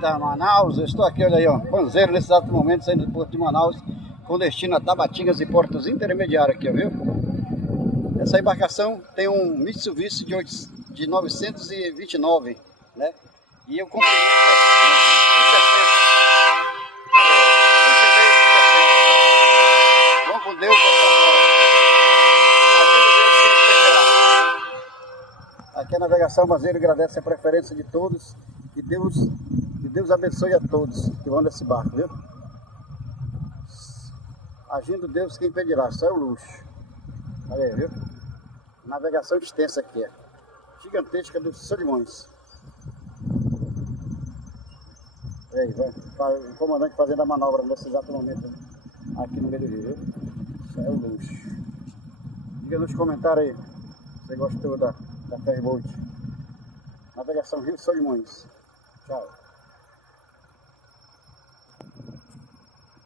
Eita, Manaus, eu estou aqui, olha aí, ó, Banzeiro, nesse exato momento, saindo do porto de Manaus, com destino a Tabatingas e portos intermediários aqui, ó, viu? Essa embarcação tem um Mitsubishi de 929, né? E eu comprei Vamos com Deus. Aqui a navegação Banzeiro agradece a preferência de todos. Que Deus abençoe a todos que vão nesse barco, viu? Agindo Deus, quem impedirá? Só é o luxo. Olha aí, viu? Navegação extensa aqui, é gigantesca dos Solimões. Olha aí, vai o comandante fazendo a manobra nesse exato momento aqui no meio do rio, viu? Isso é o luxo. Diga nos comentários aí se você gostou da ferryboat. Navegação Rio Solimões. Tchau.